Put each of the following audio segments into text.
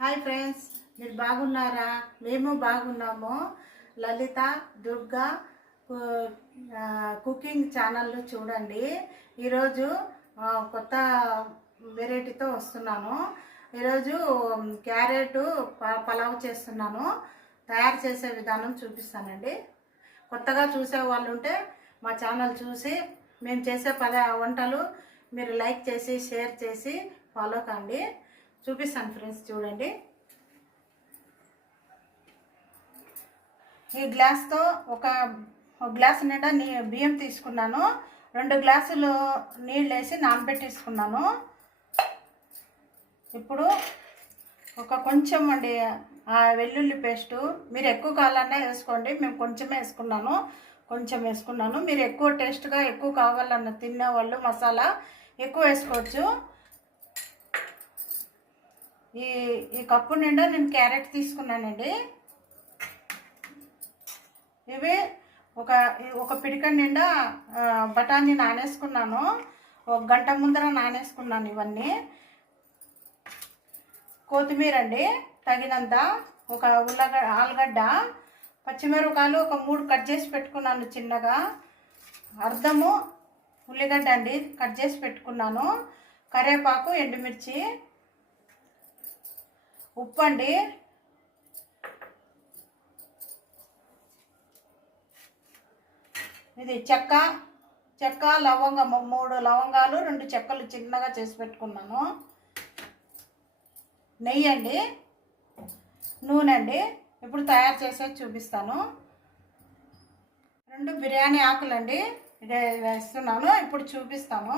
Hi friends, మీరు బాగున్నారా? మేము బాగున్నాము. లలిత దుర్గా కుకింగ్ ఛానల్ చూడండి. ఈరోజు కొత్త వెరైటీతో వస్తున్నాను. ఈరోజు క్యారెట్ పలావ్ చేస్తున్నాను. తయారు చేసే విధానం చూపిస్తానండి. కొత్తగా చూసే వాళ్ళు ఉంటే మా ఛానల్ చూసి మేము చేసే వంటలు మీరు లైక్ చేసి షేర్ చేసి ఫాలో కండి. చూపిస్తాను ఫ్రెండ్స్, చూడండి. ఈ గ్లాస్తో ఒక గ్లాస్ నిండా బియ్యం తీసుకున్నాను. 2 గ్లాసులు నీళ్ళు వేసి నానబెట్టేసుకున్నాను. ఇప్పుడు కొంచెం అండి వెల్లుల్లి పేస్టు. మీరు ఎక్కువ కావాలన్నా వేసుకోండి. మేము కొంచెమే వేసుకున్నాను. మీరు ఎక్కువ టేస్ట్గా ఎక్కువ కావాలన్న తినేవాళ్ళు మసాలా ఎక్కువ వేసుకోవచ్చు. ఈ కప్పు నిండా నేను క్యారెట్ తీసుకున్నానండి. ఇవి ఒక పిడికడి నిండా బఠానీ నానేసుకున్నాను. 1 గంట ముందర నానేసుకున్నాను. ఇవన్నీ కొత్తిమీర అండి తగినంత, ఒక ఆలుగడ్డ, పచ్చిమిరపకాయలు 3 కట్ చేసి పెట్టుకున్నాను చిన్నగా, అర్ధము ఉల్లిగడ్డ అండి కట్ చేసి పెట్టుకున్నాను, కరివేపాకు, ఎండుమిర్చి, ఉప్పు అండి, ఇది చెక్క లవంగం, 3 లవంగాలు, 2 చెక్కలు చిన్నగా చేసి పెట్టుకున్నాను, నెయ్యి అండి, నూనె అండి. ఇప్పుడు తయారు చేసేది చూపిస్తాను. 2 బిర్యానీ ఆకులండి ఇదే వేస్తున్నాను. ఇప్పుడు చూపిస్తాను.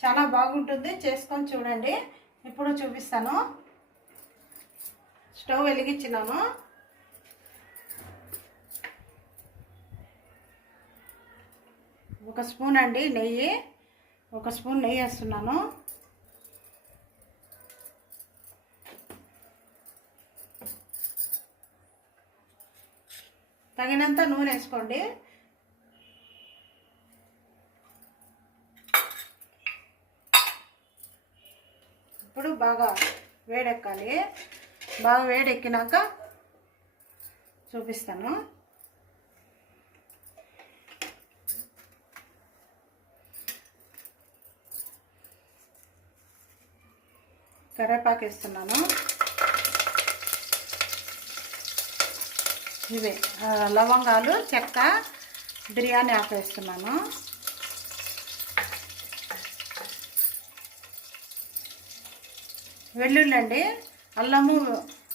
చాలా బాగుంటుంది, చేసుకొని చూడండి. ఇప్పుడు చూపిస్తాను. స్టవ్ వెలిగించినాను. ఒక స్పూన్ అండి నెయ్యి, 1 స్పూన్ నెయ్యి వేస్తున్నాను. తగినంత నూనె వేసుకోండి. ఇప్పుడు బాగా వేడెక్కాలి. బాగా వేడెక్కినాక చూపిస్తాను. కరివేపాకు వేస్తున్నాను. ఇవే లవంగాలు, చెక్క, బిర్యానీ ఆకు వేస్తున్నాను. వెల్లుల్లి అండి, అల్లము,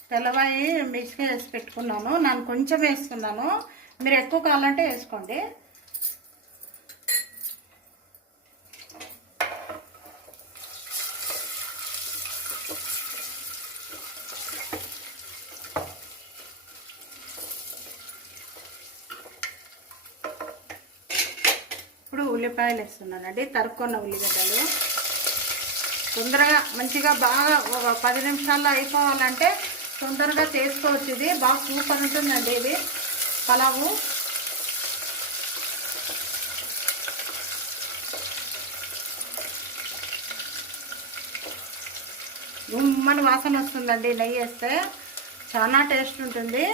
తెల్లవాయి మిక్స్గా వేసి పెట్టుకున్నాను. నేను కొంచెం వేసుకున్నాను. మీరు ఎక్కువ కావాలంటే వేసుకోండి. ఇప్పుడు ఉల్లిపాయలు వేస్తున్నానండి, తరుక్కున్న ఉల్లిగడ్డలు. తొందరగా మంచిగా బాగా ఒక 10 నిమిషాల్లో అయిపోవాలంటే తొందరగా చేసుకోవచ్చు. ఇది బాగా సూపర్ ఉంటుందండి ఇది పలావు. గుమ్మని వాసన వస్తుందండి నెయ్యి వేస్తే, చాలా టేస్ట్ ఉంటుంది.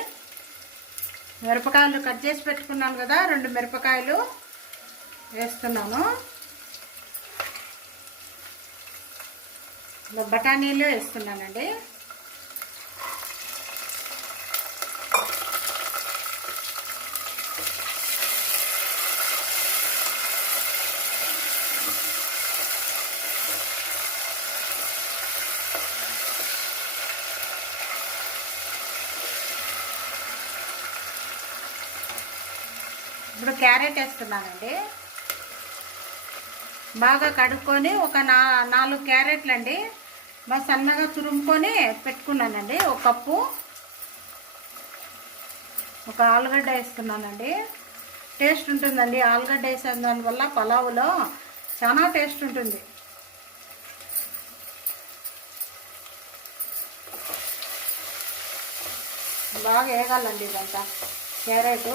మిరపకాయలు కట్ చేసి పెట్టుకున్నాను కదా, 2 మిరపకాయలు వేస్తున్నాను. బఠానీలు వేస్తున్నానండి. ఇప్పుడు క్యారెట్ వేస్తున్నానండి. బాగా కడుక్కొని ఒక 4 క్యారెట్లు అండి బాగా సన్నగా తురుముకొని పెట్టుకున్నానండి. 1 కప్పు. ఒక ఆలుగడ్డ వేస్తున్నానండి. టేస్ట్ ఉంటుందండి ఆలుగడ్డ వేసే దానివల్ల పలావులో చాలా టేస్ట్ ఉంటుంది. బాగా వేగాలండి ఇదంతా. క్యారెట్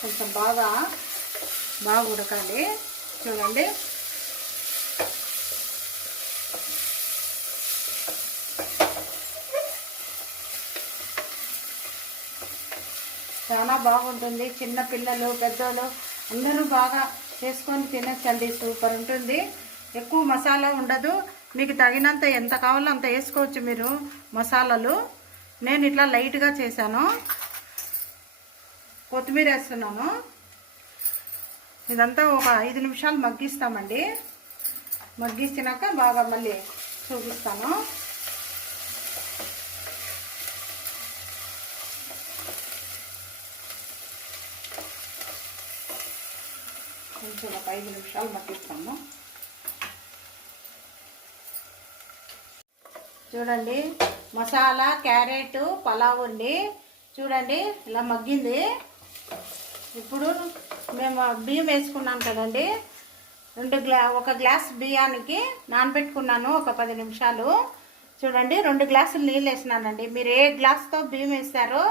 కొంచెం బాగా ఉడకాలి. చూడండి, చాలా బాగుంటుంది. చిన్న పిల్లలు పెద్దోళ్ళు అందరూ బాగా చేసుకొని తినచ్చండి. సూపర్ ఉంటుంది. ఎక్కువ మసాలా ఉండదు. మీకు తగినంత ఎంత కావాలో అంత వేసుకోవచ్చు మీరు మసాలాలు. నేను ఇట్లా లైట్గా చేశాను. కొత్తిమీర వేస్తున్నాను. ఇదంతా ఒక 5 నిమిషాలు మగ్గిస్తామండి. మగ్గించినాక బాగా మళ్ళీ చూపిస్తాను. కొంచెం ఒక 5 నిమిషాలు మగ్గిస్తాము. చూడండి, మసాలా క్యారెట్ పలావ్ అండి. చూడండి ఇలా మగ్గింది. ఇప్పుడు మేము బియ్యం వేసుకున్నాం కదండి. ఒక గ్లాస్ బియ్యానికి నానబెట్టుకున్నాను ఒక 10 నిమిషాలు. చూడండి 2 గ్లాసులు నీళ్ళు వేసినానండి. మీరు ఏ గ్లాస్తో బియ్యం వేస్తారో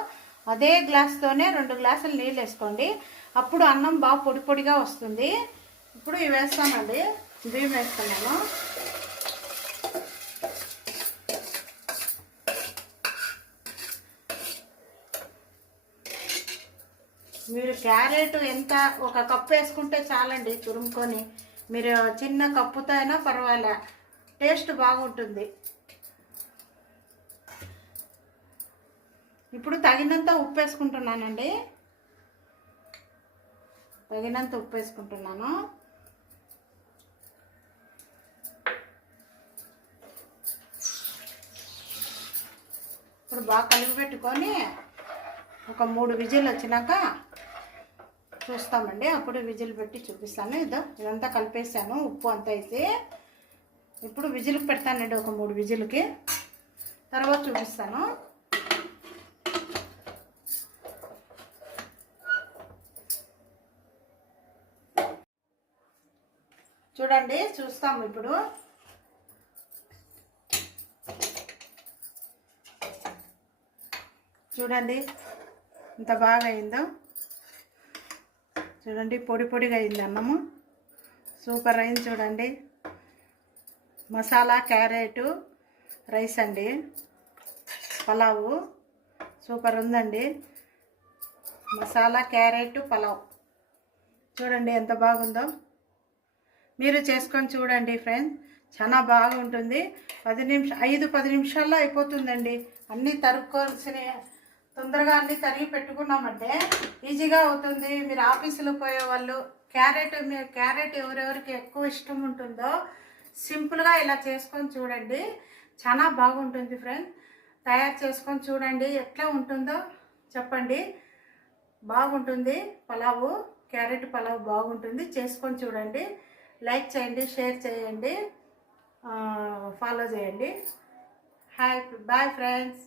అదే గ్లాస్తోనే 2 గ్లాసులు నీళ్ళు వేసుకోండి. అప్పుడు అన్నం బాగా పొడి పొడిగా వస్తుంది. ఇప్పుడు ఇవి వేస్తామండి. బియ్యం వేస్తున్నాను. మీరు క్యారెట్ ఎంత ఒక కప్పు వేసుకుంటే చాలండి తురుముకొని. మీరు చిన్న కప్పుతో అయినా పర్వాలే, టేస్ట్ బాగుంటుంది. ఇప్పుడు తగినంత ఉప్పు వేసుకుంటున్నానండి. తగినంత ఉప్పు వేసుకుంటున్నాను. ఇప్పుడు బాగా కలిపి పెట్టుకొని ఒక 3 విజిల్ వచ్చినాక చూస్తామండి. అప్పుడు విజిల్ పెట్టి చూపిస్తాను. ఇదంతా కలిపేసాను ఉప్పు అంతా వేసి. ఇప్పుడు విజిల్కి పెడతానండి ఒక 3 విజిల్కి. తర్వాత చూపిస్తాను. చూడండి చూస్తాము ఇప్పుడు. చూడండి ఎంత బాగా అయిందో. చూడండి పొడి పొడిగా అయింది అన్నము. సూపర్ అయింది. చూడండి మసాలా క్యారెట్ రైస్ అండి, పలావు సూపర్ ఉందండి. మసాలా క్యారెట్ పలావ్ చూడండి ఎంత బాగుందో. మీరు చేసుకొని చూడండి ఫ్రెండ్స్, చాలా బాగుంటుంది. 5-10 నిమిషాల్లో అయిపోతుందండి. అన్నీ తరుక్కోవాల్సిన తొందరగా అన్నీ తరిగి పెట్టుకున్నామంటే ఈజీగా అవుతుంది. మీరు ఆఫీసులో పోయేవాళ్ళు క్యారెట్ ఎవరెవరికి ఎక్కువ ఇష్టం ఉంటుందో సింపుల్గా ఇలా చేసుకొని చూడండి. చాలా బాగుంటుంది ఫ్రెండ్స్. తయారు చేసుకొని చూడండి, ఎట్లా ఉంటుందో చెప్పండి. బాగుంటుంది పలావు, క్యారెట్ పలావ్ బాగుంటుంది. చేసుకొని చూడండి. లైక్ చేయండి, షేర్ చేయండి, ఫాలో చేయండి. Bye friends.